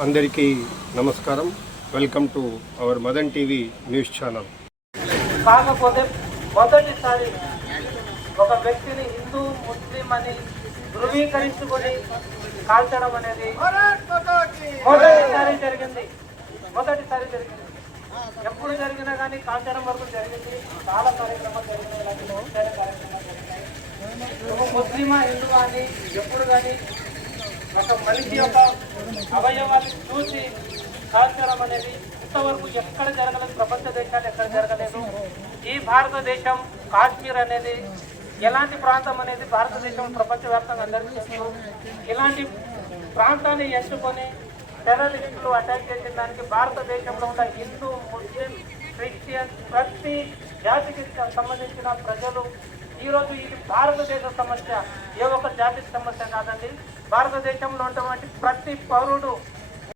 అందరికీ నమస్కారం. Welcome to our Madan TV news channel. కాకపోతే మొదటిసారి ఒక వ్యక్తిని హిందూ ముస్లిం అని ధృవీకరించుకొని కాల్చడం అనేది మొదటిసారి జరిగింది. ఎప్పుడు జరిగినా కానీ కాల్చడం వరకు జరిగింది. చాలా కార్యక్రమాలు జరిగినాయి. ముస్లిమా హిందువా అని ఎప్పుడు కానీ ఒక మనిషి యొక్క అవయవాన్ని చూసి కాల్చడం అనేది ఇంతవరకు ఎక్కడ జరగలేదు. ప్రపంచ దేశాలు ఎక్కడ జరగలేదు. ఈ భారతదేశం కాశ్మీర్ అనేది ఎలాంటి ప్రాంతం అనేది భారతదేశం ప్రపంచవ్యాప్తంగా అందరికీ తెలుసు. ఇలాంటి ప్రాంతాన్ని ఎంచుకొని టెర్రరిస్టులు అటాక్ చేసిన దానికి భారతదేశంలో ఉన్న హిందూ ముస్లిం క్రిస్టియన్ ప్రతి జాతికి సంబంధించిన ప్రజలు ఈరోజు ఇది భారతదేశ సమస్య, ఏ ఒక్క జాతికి సమస్య కాదండి. భారతదేశంలో ఉన్నటువంటి ప్రతి పౌరుడు